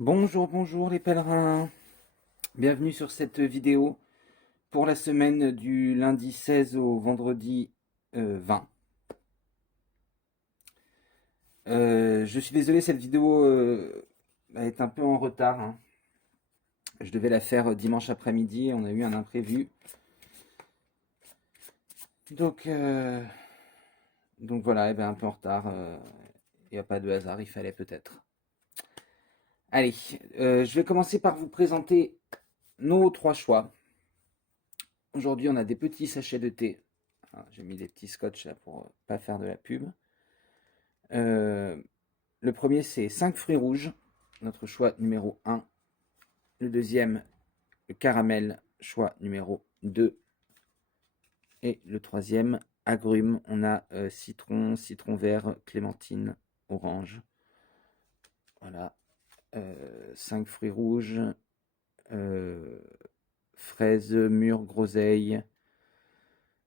Bonjour, bonjour les pèlerins. Bienvenue sur cette vidéo pour la semaine du lundi 16 au vendredi 20. Je suis désolé, cette vidéo est un peu en retard, hein. Je devais la faire dimanche après-midi, on a eu un imprévu. Donc, euh, donc voilà, un peu en retard. Il n'y a pas de hasard, il fallait peut-être. Allez, je vais commencer par vous présenter nos trois choix. Aujourd'hui, on a des petits sachets de thé. Ah, j'ai mis des petits scotch là pour pas faire de la pub. Euh, le premier, c'est 5 fruits rouges, notre choix numéro un. Le deuxième, le caramel, choix numéro 2. Et le troisième, agrumes. On a citron, citron vert, clémentine, orange. Voilà. 5 fruits rouges, euh, fraises, mûres, groseilles,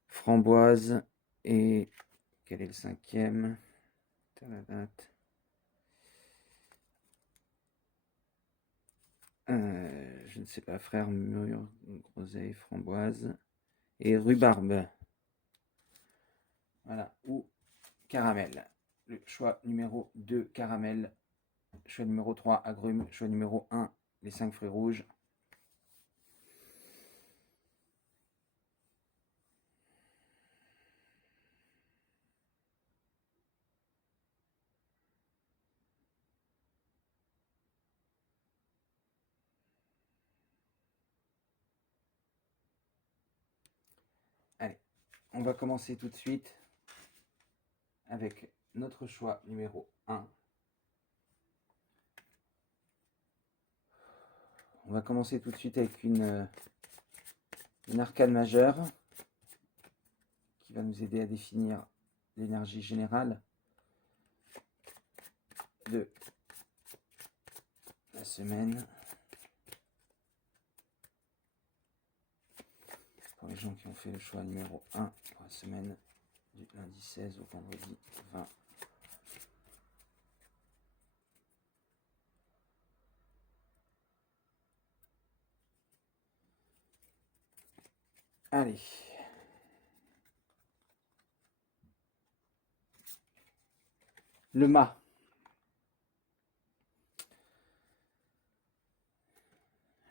framboises. Et quel est le cinquième? Je ne sais pas, frère mûr, groseille, framboise et rhubarbe. Voilà, ou caramel. Le choix numéro 2, caramel. Choix numéro 3, agrumes. Choix numéro un, les 5 fruits rouges. Allez, on va commencer tout de suite avec notre choix numéro un. On va commencer tout de suite avec une arcane majeure qui va nous aider à définir l'énergie générale de la semaine. Pour les gens qui ont fait le choix numéro 1 pour la semaine du lundi 16 au vendredi 20. Allez. Le mât.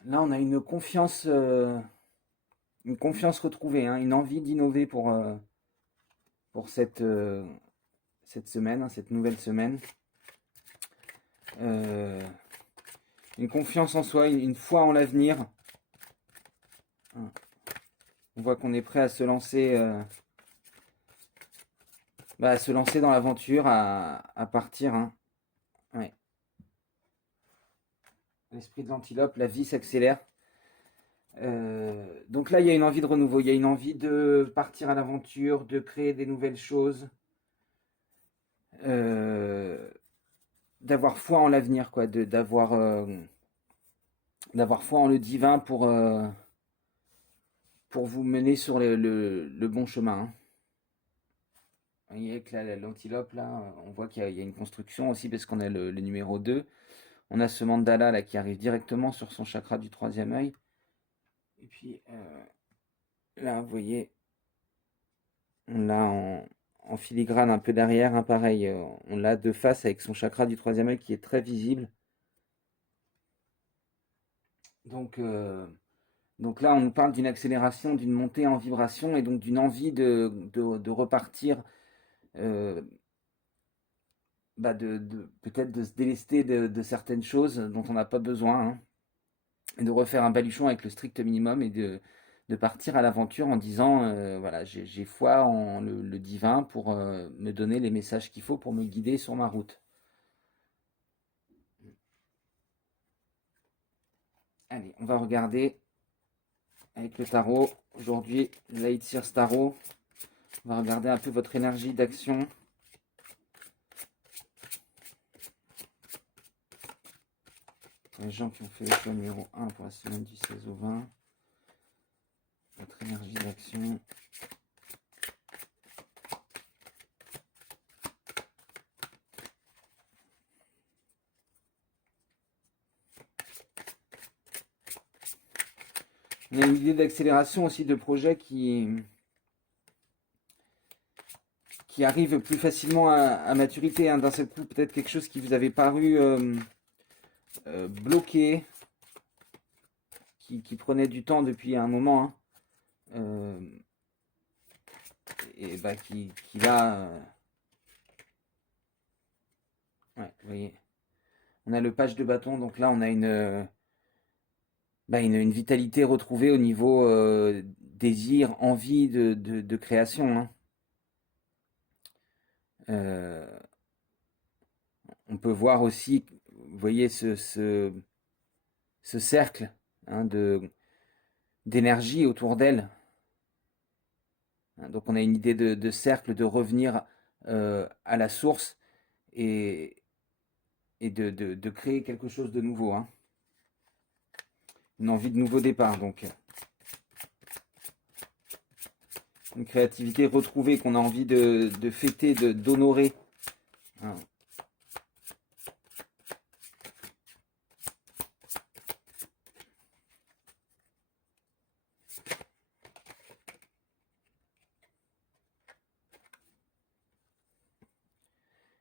Là, on a une confiance retrouvée, hein, une envie d'innover pour cette semaine, hein, cette nouvelle semaine. Euh, une confiance en soi, une foi en l'avenir. On voit qu'on est prêt à se lancer dans l'aventure, à partir, hein. Ouais. L'esprit de l'antilope, la vie s'accélère. Donc là, il y a une envie de renouveau, il y a une envie de partir à l'aventure, de créer des nouvelles choses, euh, d'avoir foi en l'avenir, quoi, d'avoir foi en le divin pour vous mener sur le bon chemin, hein. Vous voyez que là, l'antilope, là, on voit qu'il y a une construction aussi parce qu'on a le numéro 2. On a ce mandala là qui arrive directement sur son chakra du troisième œil. Et puis là, vous voyez, on l'a en filigrane un peu derrière, hein, pareil. On l'a de face avec son chakra du troisième œil qui est très visible. Donc, euh, donc là, on nous parle d'une accélération, d'une montée en vibration et donc d'une envie de repartir, euh, peut-être de se délester de certaines choses dont on n'a pas besoin, hein, et de refaire un baluchon avec le strict minimum et de partir à l'aventure en disant voilà, j'ai foi en le divin pour me donner les messages qu'il faut pour me guider sur ma route. Allez, on va regarder avec le tarot. Aujourd'hui, Light Sears Tarot. On va regarder un peu votre énergie d'action. Pour les gens qui ont fait le choix numéro 1 pour la semaine du 16 au 20. Votre énergie d'action. On a une idée d'accélération aussi de projets qui arrivent plus facilement à maturité, hein. D'un seul coup, peut-être quelque chose qui vous avait paru bloqué, qui prenait du temps depuis un moment, hein. Euh, et bah, qui va... ouais, vous voyez. On a le page de bâton, donc là on a une vitalité retrouvée au niveau désir, envie de création, hein. Euh, on peut voir aussi, vous voyez, ce cercle, hein, d'énergie autour d'elle. Donc on a une idée de cercle, de revenir à la source et, et de créer quelque chose de nouveau, hein. Une envie de nouveau départ, donc. Une créativité retrouvée qu'on a envie de fêter, d'honorer, hein.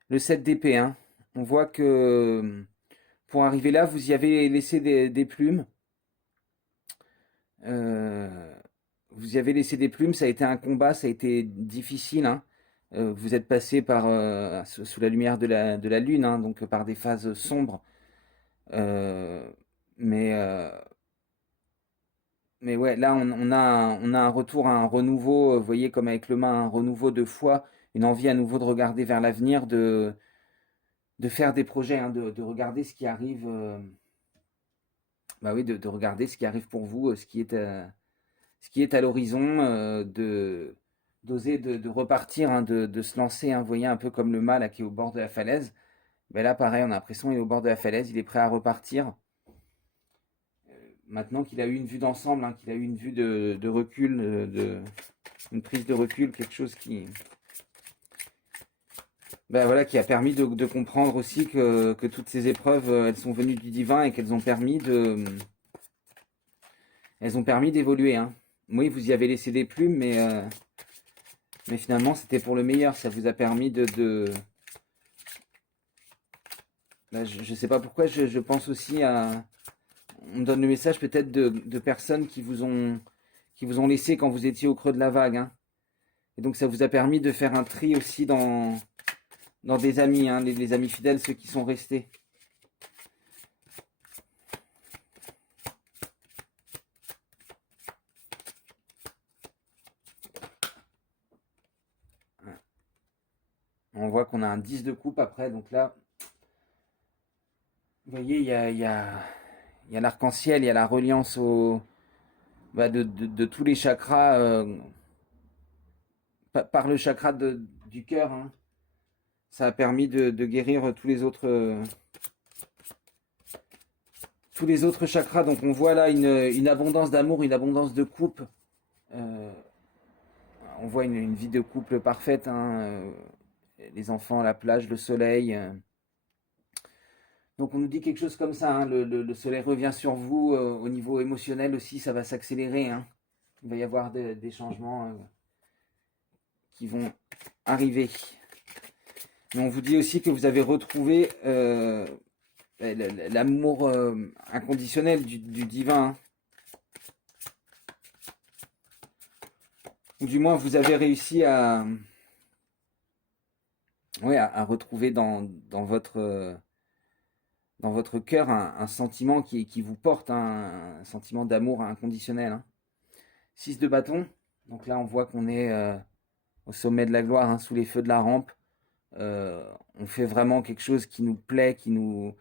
Le 7 d'épée, hein. On voit que pour arriver là, vous y avez laissé des plumes. Euh, vous y avez laissé des plumes, ça a été un combat, ça a été difficile, hein. Vous êtes passé sous la lumière de la lune, hein, donc par des phases sombres. Euh, mais, euh, mais ouais, là, on a un retour à un renouveau, vous voyez, comme avec le main, un renouveau de foi, une envie à nouveau de regarder vers l'avenir, de faire des projets, hein, de regarder ce qui arrive, bah oui, de regarder ce qui arrive pour vous, ce qui est à l'horizon, d'oser de repartir, hein, de se lancer, hein, vous voyez, un peu comme le mât là, qui est au bord de la falaise. Ben là, pareil, on a l'impression qu'il est au bord de la falaise, il est prêt à repartir. Maintenant qu'il a eu une vue d'ensemble, hein, qu'il a eu une vue de recul, une prise de recul, quelque chose ben voilà, qui a permis de comprendre aussi que toutes ces épreuves, elles sont venues du divin et elles ont permis d'évoluer, hein. Oui, vous y avez laissé des plumes, mais finalement, c'était pour le meilleur. Ça vous a permis ben, je ne sais pas pourquoi, je pense aussi à... On me donne le message peut-être de personnes qui vous ont laissé quand vous étiez au creux de la vague, hein. Et donc, ça vous a permis de faire un tri aussi dans des amis, hein, les amis fidèles, ceux qui sont restés. On voit qu'on a un 10 de coupe après, donc là, vous voyez, il y a l'arc-en-ciel, il y a la reliance de tous les chakras, par le chakra du cœur, hein. Ça a permis de guérir tous les autres chakras. Donc on voit là une abondance d'amour, une abondance de coupe. Euh, on voit une vie de couple parfaite, hein, les enfants, la plage, le soleil. Donc on nous dit quelque chose comme ça, hein, le soleil revient sur vous, au niveau émotionnel aussi, ça va s'accélérer, hein. Il va y avoir des changements qui vont arriver. Mais on vous dit aussi que vous avez retrouvé l'amour inconditionnel du divin, hein. Ou du moins vous avez réussi ouais, à retrouver dans votre cœur un sentiment qui vous porte, hein, un sentiment d'amour inconditionnel, hein. 6 de bâton, donc là on voit qu'on est au sommet de la gloire, hein, sous les feux de la rampe. On fait vraiment quelque chose qui nous plaît, qui nous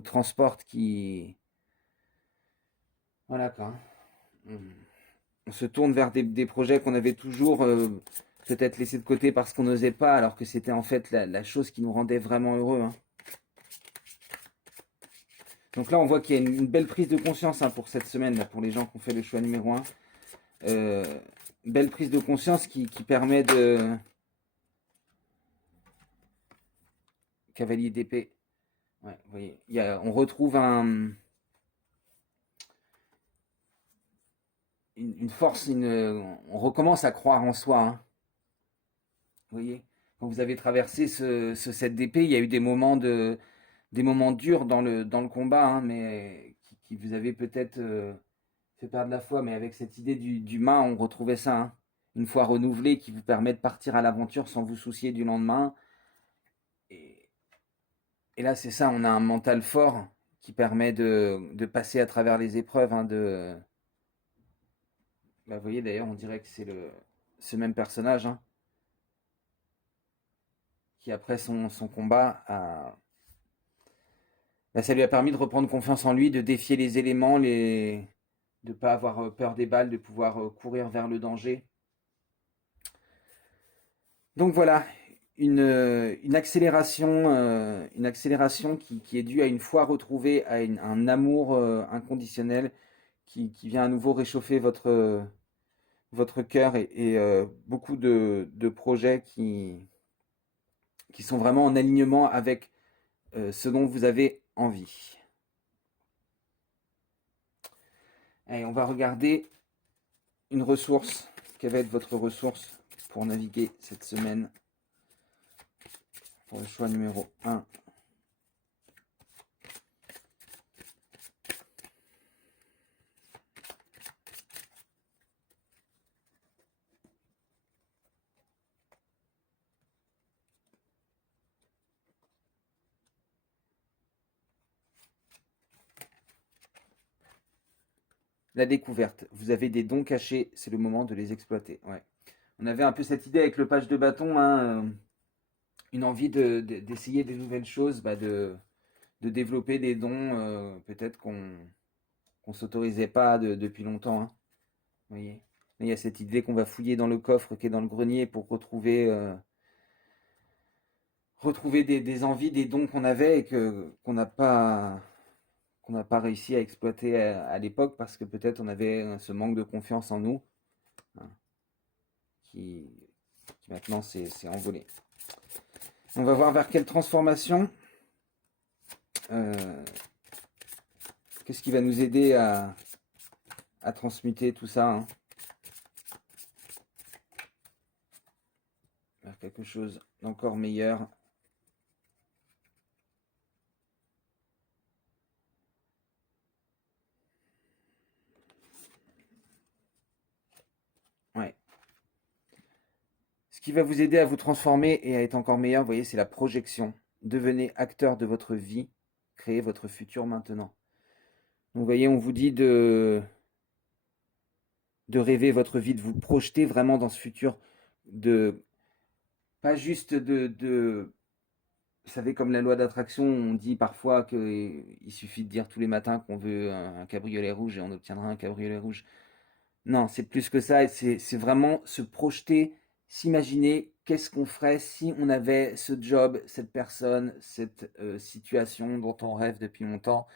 transporte, Voilà quoi. On se tourne vers des projets qu'on avait toujours peut-être laissés de côté parce qu'on n'osait pas, alors que c'était en fait la chose qui nous rendait vraiment heureux, hein. Donc là, on voit qu'il y a une belle prise de conscience, hein, pour cette semaine, là, pour les gens qui ont fait le choix numéro un. Euh, Belle prise de conscience qui permet de... Cavalier d'épée. Ouais, vous voyez, on retrouve une force, on recommence à croire en soi, hein. Vous voyez, quand vous avez traversé ce 7 d'épée, il y a eu des moments durs dans le combat, hein, mais qui vous avez peut-être fait perdre la foi. Mais avec cette idée d'humain, on retrouvait ça, hein. Une foi renouvelée qui vous permet de partir à l'aventure sans vous soucier du lendemain. Et, et là, c'est ça, on a un mental fort qui permet de passer à travers les épreuves, hein, bah, vous voyez d'ailleurs, on dirait que c'est ce même personnage, hein, qui après son combat bah, ça lui a permis de reprendre confiance en lui, de défier les éléments, de ne pas avoir peur des balles, de pouvoir courir vers le danger. Donc voilà, une accélération qui est due à une foi retrouvée, à un amour inconditionnel qui vient à nouveau réchauffer votre cœur et beaucoup de projets qui sont vraiment en alignement avec ce dont vous avez envie. Allez, on va regarder une ressource. Quelle va être votre ressource pour naviguer cette semaine pour le choix numéro 1? La découverte. Vous avez des dons cachés, c'est le moment de les exploiter. Ouais. On avait un peu cette idée avec le page de bâton, hein, une envie d'essayer des nouvelles choses, bah de développer des dons peut-être qu'on s'autorisait pas depuis longtemps, hein. Vous voyez. Il y a cette idée qu'on va fouiller dans le coffre qui est dans le grenier pour retrouver des envies, des dons qu'on avait et qu'on n'a pas réussi à exploiter à l'époque parce que peut-être on avait ce manque de confiance en nous, hein, qui maintenant s'est envolé. On va voir vers quelle transformation, euh, qu'est-ce qui va nous aider à transmuter tout ça, hein, vers quelque chose d'encore meilleur. Ouais. Ce qui va vous aider à vous transformer et à être encore meilleur, vous voyez, c'est la projection. Devenez acteur de votre vie, créez votre futur maintenant. Donc, vous voyez, on vous dit de rêver votre vie, de vous projeter vraiment dans ce futur, de pas juste vous savez, comme la loi d'attraction, on dit parfois qu'il suffit de dire tous les matins qu'on veut un cabriolet rouge et on obtiendra un cabriolet rouge. Non, c'est plus que ça, et c'est vraiment se projeter, s'imaginer qu'est-ce qu'on ferait si on avait ce job, cette personne, cette situation dont on rêve depuis longtemps.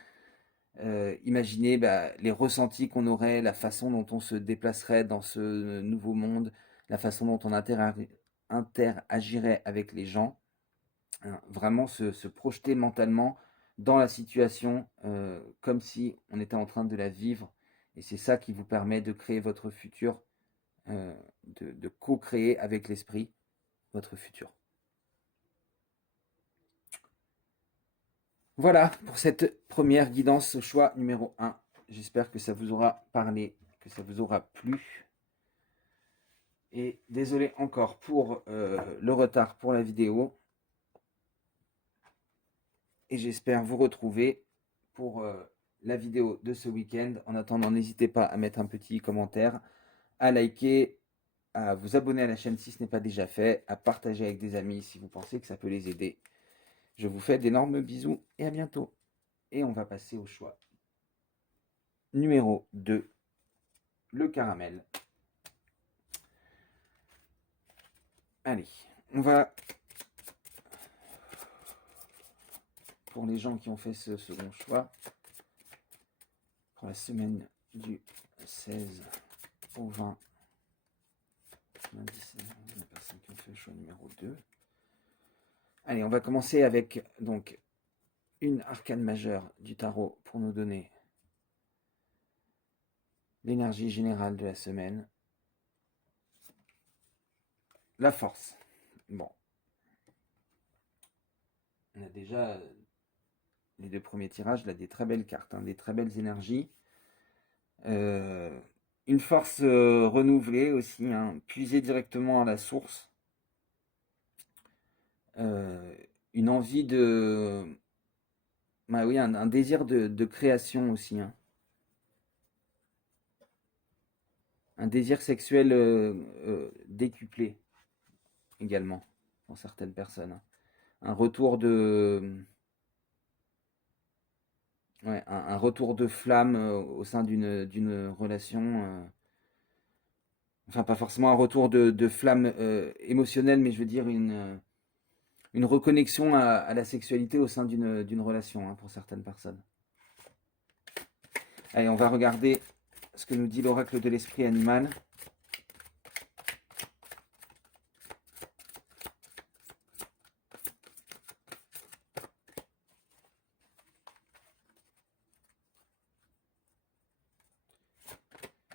Imaginer bah, les ressentis qu'on aurait, la façon dont on se déplacerait dans ce nouveau monde, la façon dont on interagirait avec les gens, hein. Vraiment se projeter mentalement dans la situation comme si on était en train de la vivre. Et c'est ça qui vous permet de créer votre futur, de co-créer avec l'esprit votre futur. Voilà pour cette première guidance au choix numéro 1. J'espère que ça vous aura parlé, que ça vous aura plu. Et désolé encore pour le retard pour la vidéo. Et j'espère vous retrouver pour la vidéo de ce week-end. En attendant, n'hésitez pas à mettre un petit commentaire, à liker, à vous abonner à la chaîne si ce n'est pas déjà fait, à partager avec des amis si vous pensez que ça peut les aider. Je vous fais d'énormes bisous et à bientôt. Et on va passer au choix numéro 2, le caramel. Allez, on va, pour les gens qui ont fait ce second choix, pour la semaine du 16 au 20, lundi, c'est la personne qui a fait le choix numéro 2. Allez, on va commencer avec donc une arcane majeure du tarot pour nous donner l'énergie générale de la semaine. La force. Bon, on a déjà les deux premiers tirages, là, des très belles cartes, hein, des très belles énergies. Euh, une force renouvelée aussi, hein, puisée directement à la source. Euh, une envie de... Bah oui, un désir de création aussi, hein. Un désir sexuel décuplé également, pour certaines personnes, hein. Un retour de... Ouais, un retour de flamme au sein d'une relation. Enfin, pas forcément un retour de flamme émotionnelle, mais je veux dire une reconnexion à la sexualité au sein d'une relation, hein, pour certaines personnes. Allez, on va regarder ce que nous dit l'oracle de l'esprit animal.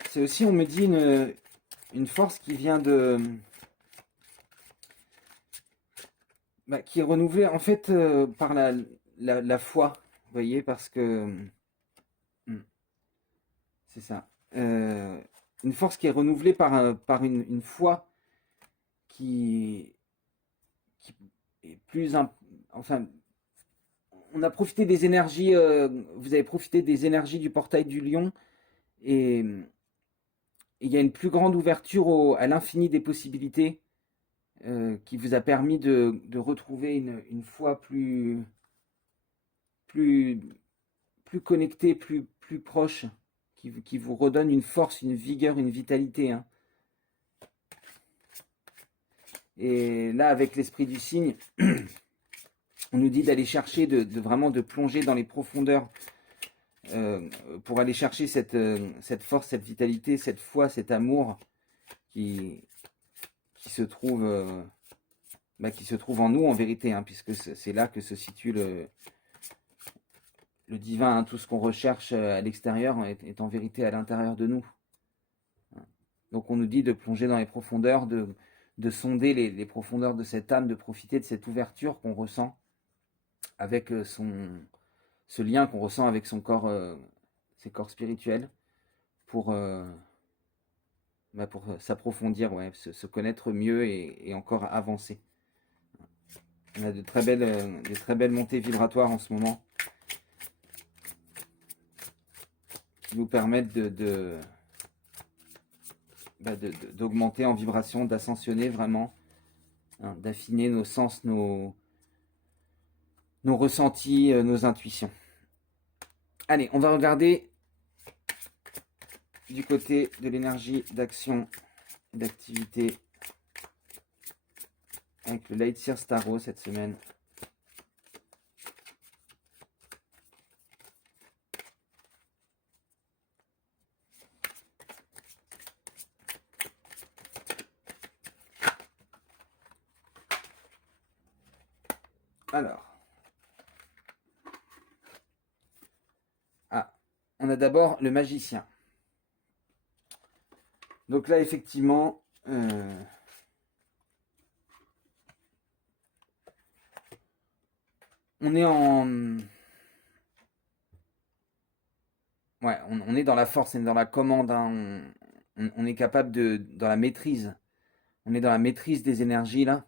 C'est aussi, on me dit, une force qui vient de... Bah, qui est renouvelée en fait par la foi, vous voyez, parce que... C'est ça. Une force qui est renouvelée par une foi qui, qui est plus... Enfin, on a profité des énergies, vous avez profité des énergies du portail du lion, et il y a une plus grande ouverture à l'infini des possibilités qui vous a permis de retrouver une foi plus, plus connectée, plus proche, qui vous redonne une force, une vigueur, une vitalité, hein. Et là, avec l'esprit du cygne, on nous dit d'aller chercher, vraiment de plonger dans les profondeurs pour aller chercher cette force, cette vitalité, cette foi, cet amour qui, qui se trouve, qui se trouve en nous en vérité, hein, puisque c'est là que se situe le divin, hein. Tout ce qu'on recherche à l'extérieur est en vérité à l'intérieur de nous. Donc on nous dit de plonger dans les profondeurs, de sonder les profondeurs de cette âme, de profiter de cette ouverture qu'on ressent avec ce lien qu'on ressent avec son corps, ses corps spirituels, pour, pour s'approfondir, ouais, se connaître mieux et encore avancer. On a de très belles montées vibratoires en ce moment qui nous permettent d'augmenter en vibration, d'ascensionner vraiment, hein, d'affiner nos sens, nos ressentis, nos intuitions. Allez, on va regarder du côté de l'énergie d'action, d'activité avec le Lightseer Starro cette semaine. Alors, on a d'abord le magicien. Donc là, effectivement, on est en... Ouais, on est dans la force, on est dans la commande, hein. On est capable dans la maîtrise. On est dans la maîtrise des énergies, là.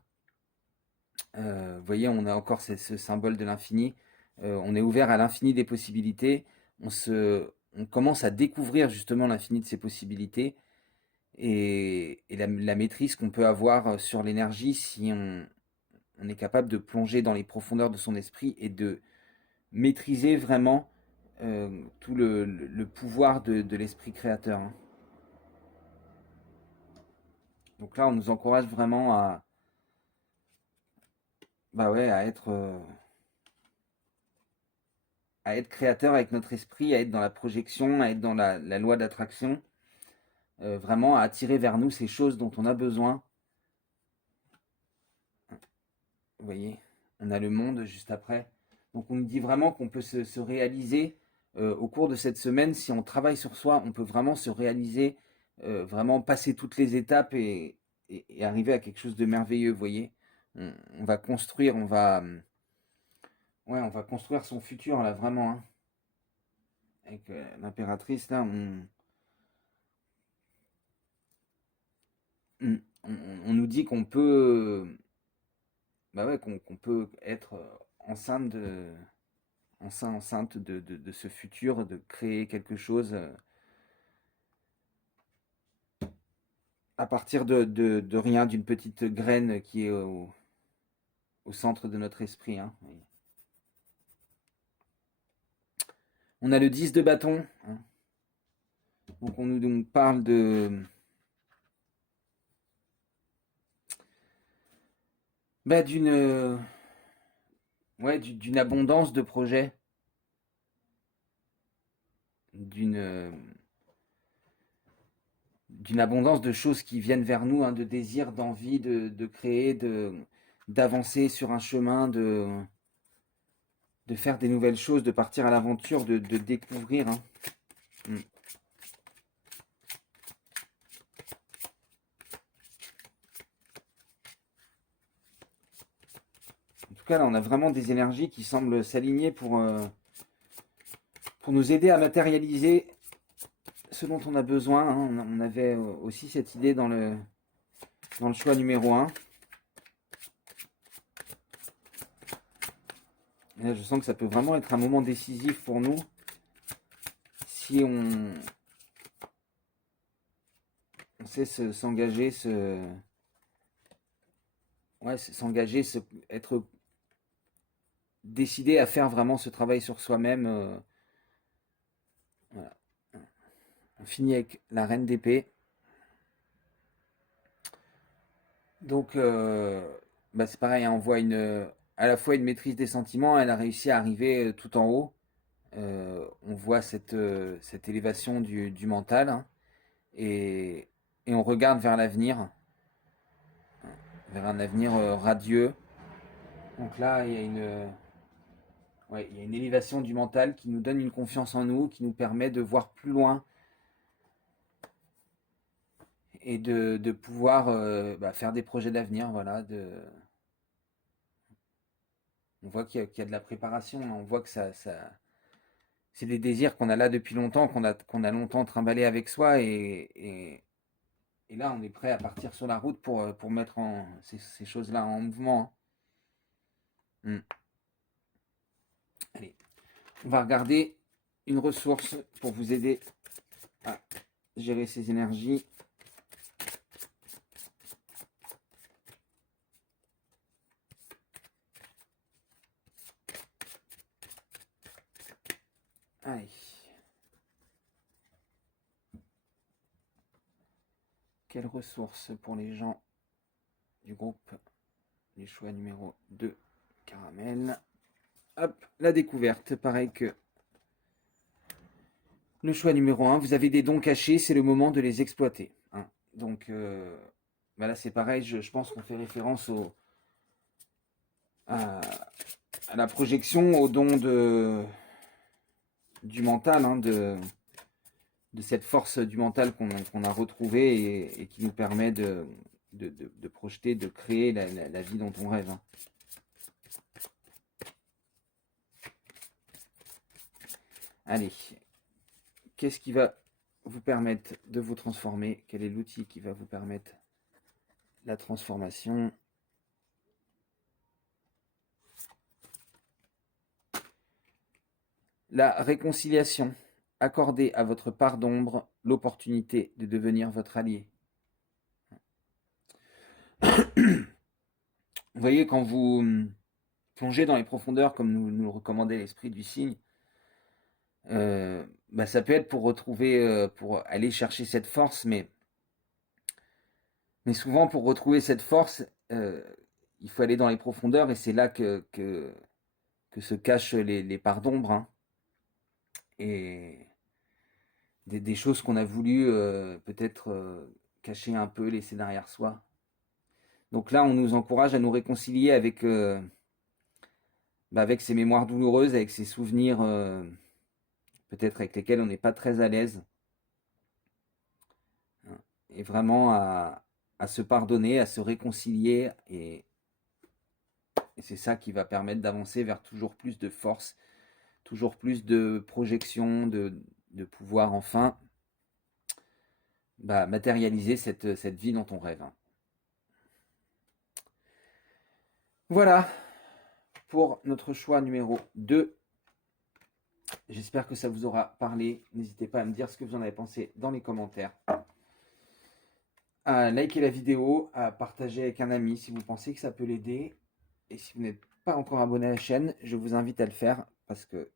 Vous voyez, on a encore ce symbole de l'infini. On est ouvert à l'infini des possibilités. On commence à découvrir justement l'infini de ces possibilités et la maîtrise qu'on peut avoir sur l'énergie si on est capable de plonger dans les profondeurs de son esprit et de maîtriser vraiment tout le pouvoir de l'esprit créateur, hein. Donc là, on nous encourage vraiment ouais, à être créateur avec notre esprit, à être dans la projection, à être dans la loi d'attraction, vraiment à attirer vers nous ces choses dont on a besoin. Vous voyez, on a le monde juste après. Donc on nous dit vraiment qu'on peut se réaliser au cours de cette semaine, si on travaille sur soi, on peut vraiment se réaliser, vraiment passer toutes les étapes et arriver à quelque chose de merveilleux, vous voyez. On va construire, ouais, on va construire son futur là, vraiment, hein. Avec l'impératrice là, on nous dit qu'on peut, bah ouais, qu'on peut être enceinte de ce futur, de créer quelque chose à partir de rien, d'une petite graine qui est au centre de notre esprit, hein. On a le 10 de bâton, hein. Donc on nous parle bah, ouais, d'une abondance de projets, d'une d'une abondance de choses qui viennent vers nous, hein, de désir, d'envie de créer, d'avancer sur un chemin, de faire des nouvelles choses, de partir à l'aventure, de découvrir, hein. Mm. En tout cas, là, on a vraiment des énergies qui semblent s'aligner pour nous aider à matérialiser ce dont on a besoin, hein. On avait aussi cette idée dans le choix numéro un. Et là, je sens que ça peut vraiment être un moment décisif pour nous si on sait s'engager, ouais, s'engager, être décidé à faire vraiment ce travail sur soi-même. Voilà. On finit avec la reine d'épée. Donc, bah, c'est pareil, hein, on voit à la fois une maîtrise des sentiments, elle a réussi à arriver tout en haut. On voit cette élévation du mental, hein, et, et on regarde vers l'avenir, hein, vers un avenir radieux. Donc là, ouais, il y a une élévation du mental qui nous donne une confiance en nous, qui nous permet de voir plus loin et de pouvoir bah, faire des projets d'avenir. Voilà, on voit qu'il y a de la préparation, hein. On voit que c'est des désirs qu'on a là depuis longtemps, qu'on a longtemps trimballé avec soi, et là, on est prêt à partir sur la route pour mettre ces choses-là en mouvement, hein. Allez, on va regarder une ressource pour vous aider à gérer ces énergies. Allez. Quelle ressource pour les gens du groupe du choix numéro 2, caramel. Hop, la découverte, pareil que le choix numéro 1, vous avez des dons cachés, c'est le moment de les exploiter, hein. Donc bah là c'est pareil, je pense qu'on fait référence à, à la projection, au don du mental, hein, de cette force du mental qu'on a retrouvée et qui nous permet de projeter, de créer la vie dont on rêve, hein. Allez, qu'est-ce qui va vous permettre de vous transformer? Quel est l'outil qui va vous permettre la transformation? La réconciliation. Accordez à votre part d'ombre l'opportunité de devenir votre allié. Vous voyez, quand vous plongez dans les profondeurs, comme nous le recommandait l'esprit du cygne, bah, ça peut être pour retrouver, pour aller chercher cette force, mais souvent pour retrouver cette force, il faut aller dans les profondeurs et c'est là que se cachent les parts d'ombre, hein, et des choses qu'on a voulu peut-être cacher un peu, laisser derrière soi. Donc là, on nous encourage à nous réconcilier avec ces mémoires douloureuses, avec ces souvenirs peut-être avec lesquels on n'est pas très à l'aise, hein, et vraiment à se pardonner, à se réconcilier, et c'est ça qui va permettre d'avancer vers toujours plus de force, toujours plus de projection, de pouvoir enfin matérialiser cette vie dont on rêve, hein. Voilà pour notre choix numéro 2. J'espère que ça vous aura parlé. N'hésitez pas à me dire ce que vous en avez pensé dans les commentaires. À liker la vidéo, à partager avec un ami si vous pensez que ça peut l'aider. Et si vous n'êtes pas encore abonné à la chaîne, je vous invite à le faire parce que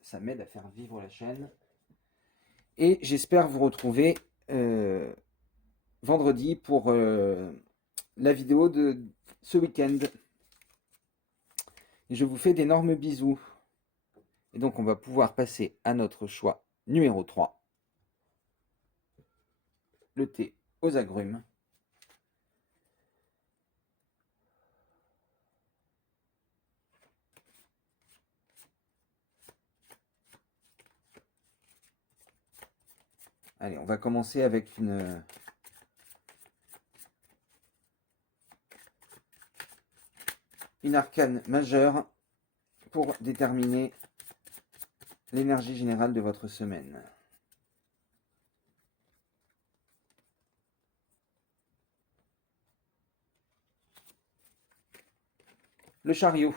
ça m'aide à faire vivre la chaîne. Et j'espère vous retrouver vendredi pour la vidéo de ce week-end. Et je vous fais d'énormes bisous. Et donc on va pouvoir passer à notre choix numéro 3. Le thé aux agrumes. Allez, on va commencer avec une arcane majeure pour déterminer l'énergie générale de votre semaine. Le chariot.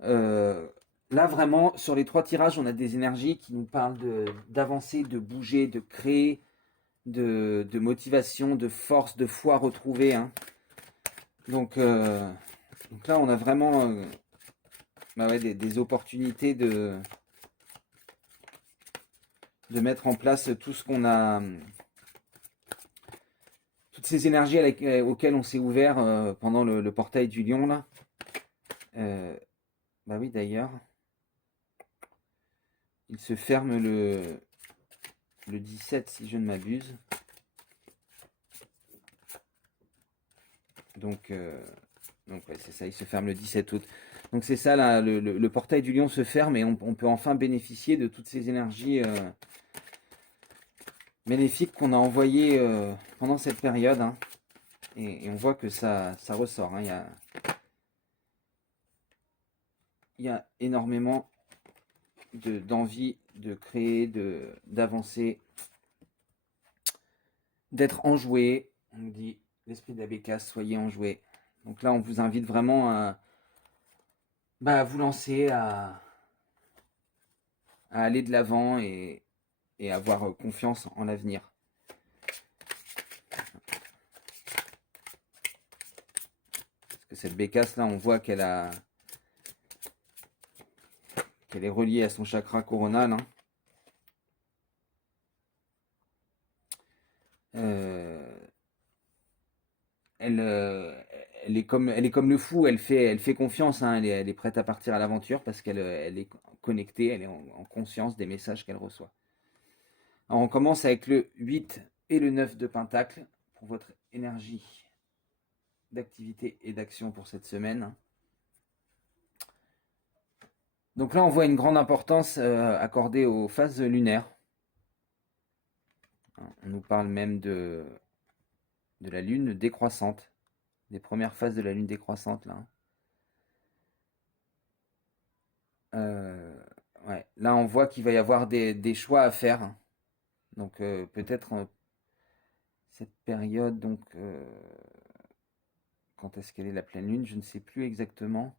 Là, vraiment, sur les 3 tirages, on a des énergies qui nous parlent d'avancer, de bouger, de créer, de motivation, de force, de foi retrouvée, hein. Donc là, on a vraiment des opportunités de mettre en place tout ce qu'on a, toutes ces énergies auxquelles on s'est ouvert pendant le portail du lion, là. Oui, d'ailleurs, il se ferme le 17, si je ne m'abuse. Donc ouais, c'est ça, il se ferme le 17 août. Donc c'est ça, là, le portail du lion se ferme et on peut enfin bénéficier de toutes ces énergies bénéfiques qu'on a envoyées pendant cette période, hein. Et on voit que ça ressort, hein. Il y a énormément d'envie de créer, d'avancer, d'être enjoué. On nous dit, l'esprit de la bécasse, soyez enjoué. Donc là, on vous invite vraiment à vous lancer, à aller de l'avant et avoir confiance en l'avenir. Parce que cette bécasse là, on voit qu'elle est reliée à son chakra coronal, hein. Elle est comme le fou, elle fait confiance, hein. Elle est prête à partir à l'aventure parce qu'elle est connectée, elle est en conscience des messages qu'elle reçoit. Alors on commence avec le 8 et le 9 de Pentacle pour votre énergie d'activité et d'action pour cette semaine. Donc là, on voit une grande importance accordée aux phases lunaires. On nous parle même de la lune décroissante, des premières phases de la lune décroissante là. Ouais. Là, on voit qu'il va y avoir des choix à faire. Donc peut-être cette période, donc quand est-ce qu'elle est la pleine lune, je ne sais plus exactement.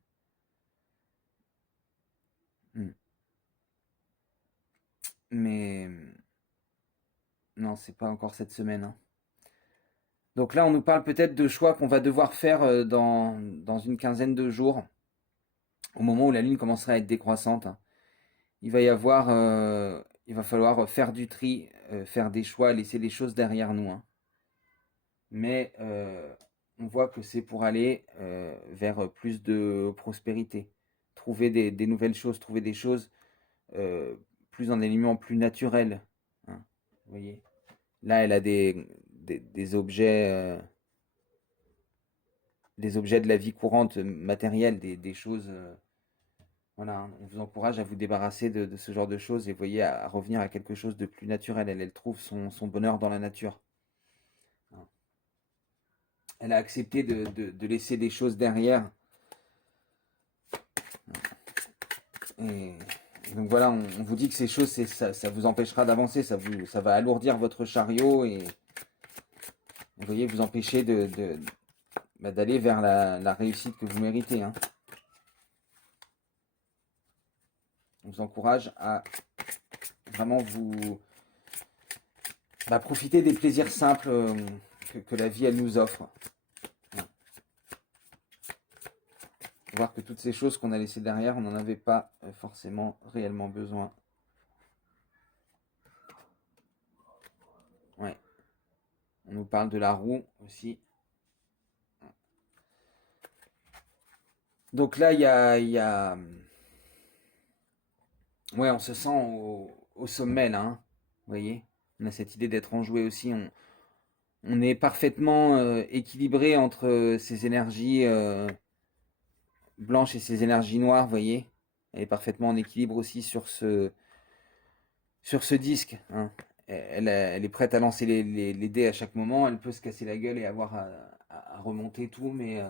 Mais non, c'est pas encore cette semaine, hein. Donc là, on nous parle peut-être de choix qu'on va devoir faire dans une quinzaine de jours, au moment où la lune commencera à être décroissante. Il va falloir faire du tri, faire des choix, laisser les choses derrière nous, hein. Mais on voit que c'est pour aller vers plus de prospérité, trouver des nouvelles choses, trouver des choses plus en éléments plus naturels, hein. Vous voyez, là, elle a des objets de la vie courante matérielle, des choses Voilà, hein, on vous encourage à vous débarrasser de ce genre de choses et voyez, à revenir à quelque chose de plus naturel. Elle trouve son bonheur dans la nature. Hein. Elle a accepté de laisser des choses derrière. Et donc voilà, on vous dit que ces choses, ça vous empêchera d'avancer, ça va alourdir votre chariot et vous voyez, vous empêcher d'aller vers la réussite que vous méritez. Hein. On vous encourage à vraiment profiter des plaisirs simples que la vie, elle nous offre. Voir que toutes ces choses qu'on a laissées derrière, on n'en avait pas forcément réellement besoin. Ouais. On nous parle de la roue aussi. Donc là, il y a... Ouais, on se sent au sommet là. Hein. Vous voyez, on a cette idée d'être enjoué aussi. On est parfaitement équilibré entre ces énergies blanches et ces énergies noires. Vous voyez, elle est parfaitement en équilibre aussi sur ce disque. Hein. Elle est prête à lancer les dés à chaque moment. Elle peut se casser la gueule et avoir à remonter tout, mais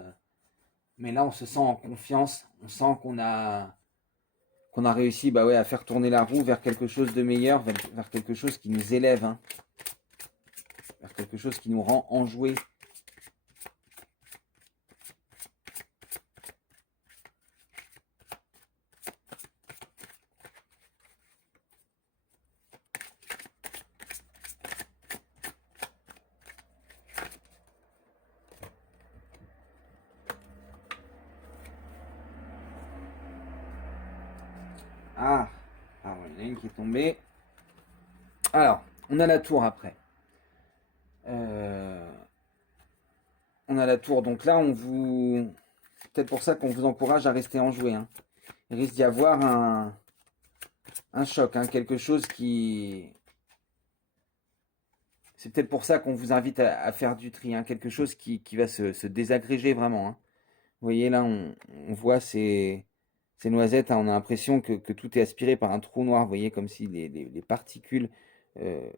là, on se sent en confiance. On sent qu'on a réussi bah ouais, à faire tourner la roue vers quelque chose de meilleur, vers quelque chose qui nous élève, hein, vers quelque chose qui nous rend enjoués. Ah, ah ouais, il y en a une qui est tombée. Alors, on a la tour après. Euh, on a la tour, donc là, on vous... C'est peut-être pour ça qu'on vous encourage à rester enjoué. Hein. Il risque d'y avoir un choc, hein, quelque chose qui... C'est peut-être pour ça qu'on vous invite à faire du tri, hein, quelque chose qui va se désagréger vraiment. Hein. Vous voyez, là, on voit ces noisettes, hein, on a l'impression que tout est aspiré par un trou noir. Vous voyez, comme si les particules, euh,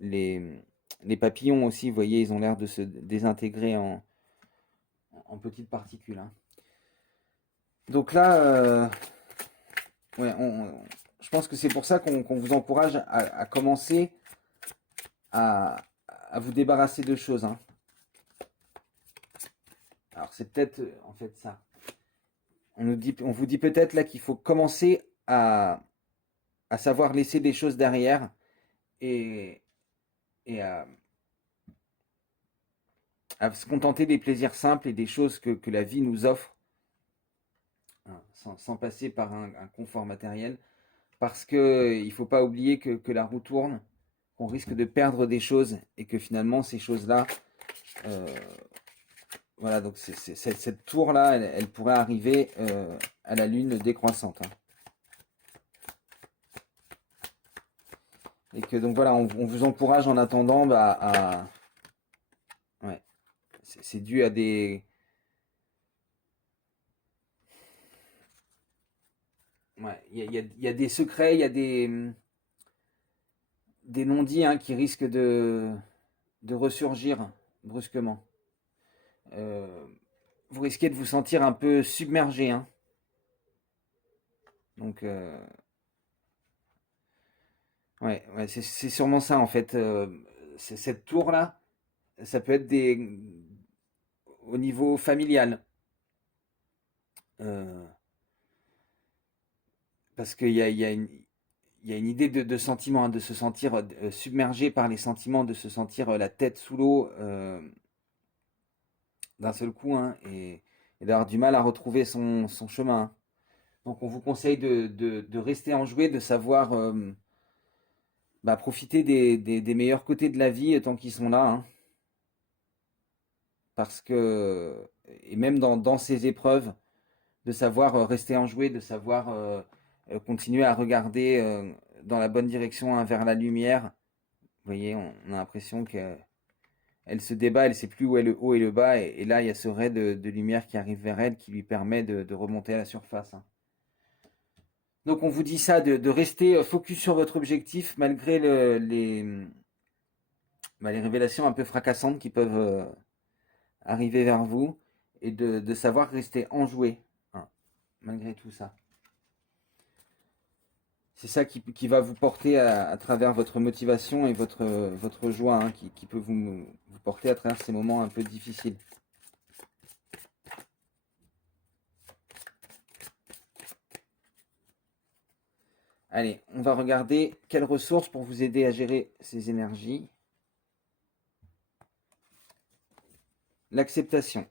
les, les papillons aussi, vous voyez, ils ont l'air de se désintégrer en petites particules. Hein. Donc là, ouais, je pense que c'est pour ça qu'on vous encourage à commencer à, à vous débarrasser de choses. Hein. Alors c'est peut-être en fait ça. On vous dit peut-être là qu'il faut commencer à savoir laisser des choses derrière et, et à se contenter des plaisirs simples et des choses que la vie nous offre, hein, sans passer par un confort matériel. Parce que il ne faut pas oublier que la roue tourne, qu'on risque de perdre des choses et que finalement ces choses-là, euh, voilà, donc cette tour-là, elle pourrait arriver à la lune décroissante. Hein. Et que donc voilà, on vous encourage en attendant ouais, c'est dû à des... Ouais, il y a des secrets, il y a des non-dits hein, qui risquent de ressurgir brusquement. Euh, vous risquez de vous sentir un peu submergé. Hein. Donc, ouais, ouais c'est sûrement ça en fait. Cette tour-là, ça peut être au niveau familial. Euh, parce il y a une idée de sentiment, hein, de se sentir submergé par les sentiments, de se sentir la tête sous l'eau d'un seul coup, hein, et d'avoir du mal à retrouver son chemin. Hein. Donc on vous conseille de rester enjoué, de savoir profiter des meilleurs côtés de la vie tant qu'ils sont là. Hein. Parce que, et même dans ces épreuves, de savoir rester enjoué, de savoir continuer à regarder dans la bonne direction hein, vers la lumière. Vous voyez, on a l'impression qu'elle se débat, elle ne sait plus où est le haut et le bas, et là il y a ce ray de lumière qui arrive vers elle qui lui permet de remonter à la surface. Hein. Donc on vous dit ça, de rester focus sur votre objectif malgré les révélations un peu fracassantes qui peuvent arriver vers vous et de savoir rester enjoué hein, malgré tout ça. C'est ça qui va vous porter à travers votre motivation et votre joie hein, qui peut vous porter à travers ces moments un peu difficiles. Allez, on va regarder quelles ressources pour vous aider à gérer ces énergies. L'acceptation.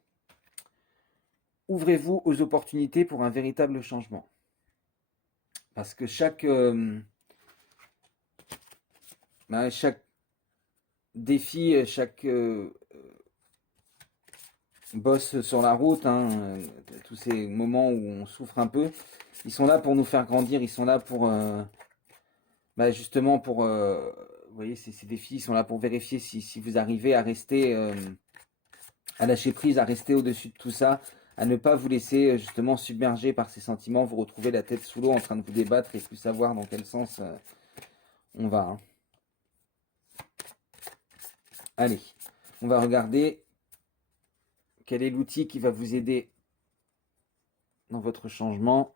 Ouvrez-vous aux opportunités pour un véritable changement. Parce que chaque défi, chaque bosse sur la route, hein, tous ces moments où on souffre un peu, ils sont là pour nous faire grandir, ils sont là pour justement pour vous voyez ces défis, ils sont là pour vérifier si vous arrivez à rester à lâcher prise, à rester au-dessus de tout ça, à ne pas vous laisser justement submerger par ces sentiments, vous retrouver la tête sous l'eau en train de vous débattre et plus savoir dans quel sens on va. Hein. Allez, on va regarder quel est l'outil qui va vous aider dans votre changement.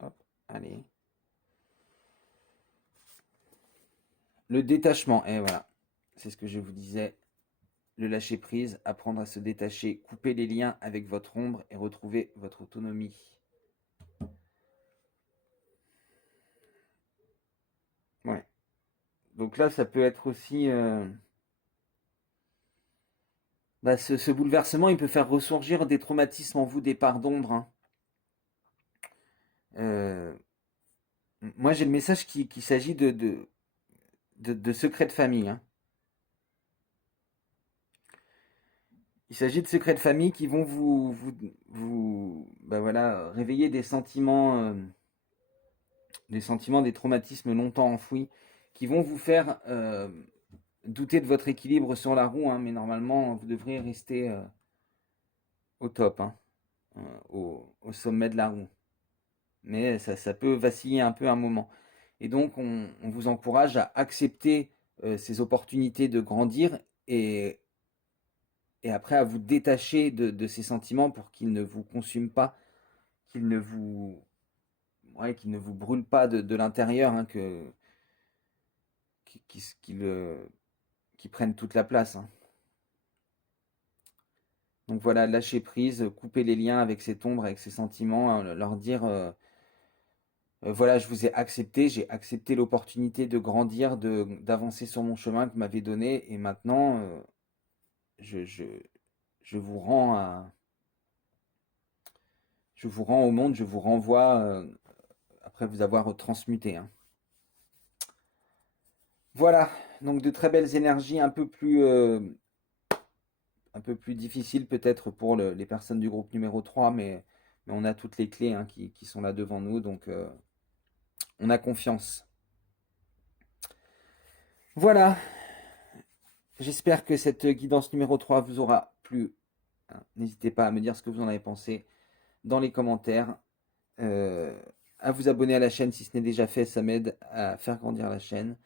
Hop, allez. Le détachement, et voilà, c'est ce que je vous disais. Le lâcher prise, apprendre à se détacher, couper les liens avec votre ombre et retrouver votre autonomie. Ouais. Donc là, ça peut être aussi... ce bouleversement, il peut faire ressurgir des traumatismes en vous, des parts d'ombre. Hein. Moi, j'ai le message qu'il s'agit de secrets de famille. Hein. Il s'agit de secrets de famille qui vont vous voilà, réveiller des sentiments, des traumatismes longtemps enfouis, qui vont vous faire douter de votre équilibre sur la roue, hein, mais normalement, vous devriez rester au top, hein, au sommet de la roue. Mais ça peut vaciller un peu un moment. Et donc, on vous encourage à accepter ces opportunités de grandir et après à vous détacher de ces sentiments pour qu'ils ne vous consument pas, qu'ils ne vous, qu'ils ne vous brûlent pas de l'intérieur, hein, qu'ils prennent toute la place. Hein. Donc voilà, lâcher prise, couper les liens avec cette ombre, avec ces sentiments, hein, leur dire voilà, je vous ai accepté, j'ai accepté l'opportunité de grandir, d'avancer sur mon chemin que vous m'avez donné, et maintenant je, je, je vous rends au monde, je vous renvoie après vous avoir transmuté. Hein. Voilà, donc de très belles énergies, un peu plus difficiles peut-être pour les personnes du groupe numéro 3, mais on a toutes les clés hein, qui sont là devant nous, donc on a confiance. Voilà, j'espère que cette guidance numéro 3 vous aura plu. Hein. N'hésitez pas à me dire ce que vous en avez pensé dans les commentaires. À vous abonner à la chaîne si ce n'est déjà fait, ça m'aide à faire grandir la chaîne.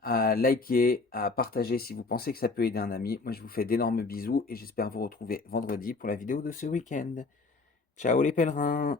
À liker, à partager si vous pensez que ça peut aider un ami. Moi, je vous fais d'énormes bisous et j'espère vous retrouver vendredi pour la vidéo de ce week-end. Ciao les pèlerins!